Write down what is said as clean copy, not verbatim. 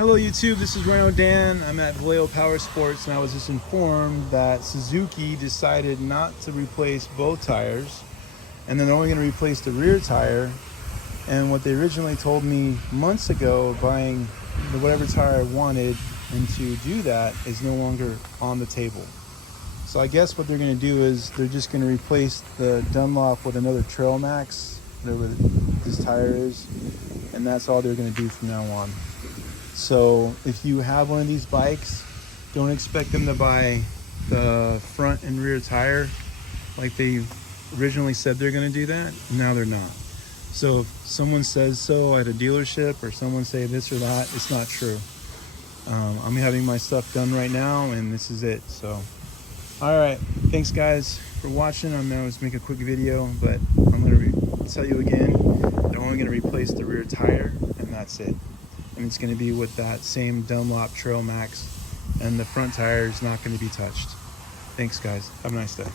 Hello YouTube, this is Reno Dan. I'm at Vallejo Power Sports and I was just informed that Suzuki decided not to replace both tires and then they're only going to replace the rear tire. And what they originally told me months ago, buying whatever tire I wanted and to do that, is no longer on the table. So I guess what they're going to do is they're just going to replace the Dunlop with another Trail Max, whatever this tire is, and that's all they're going to do from now on. So if you have one of these bikes, don't expect them to buy the front and rear tire like they originally said they're going to do that. Now they're not. So if someone says so at a dealership or someone say this or that, it's not true. I'm having my stuff done right now and this is it. So all right, thanks guys for watching. I'm going to make a quick video, but I'm going to tell you again, they're only going to replace the rear tire and that's it. And it's going to be with that same Dunlop Trail Max, and the front tire is not going to be touched. Thanks guys, have a nice day.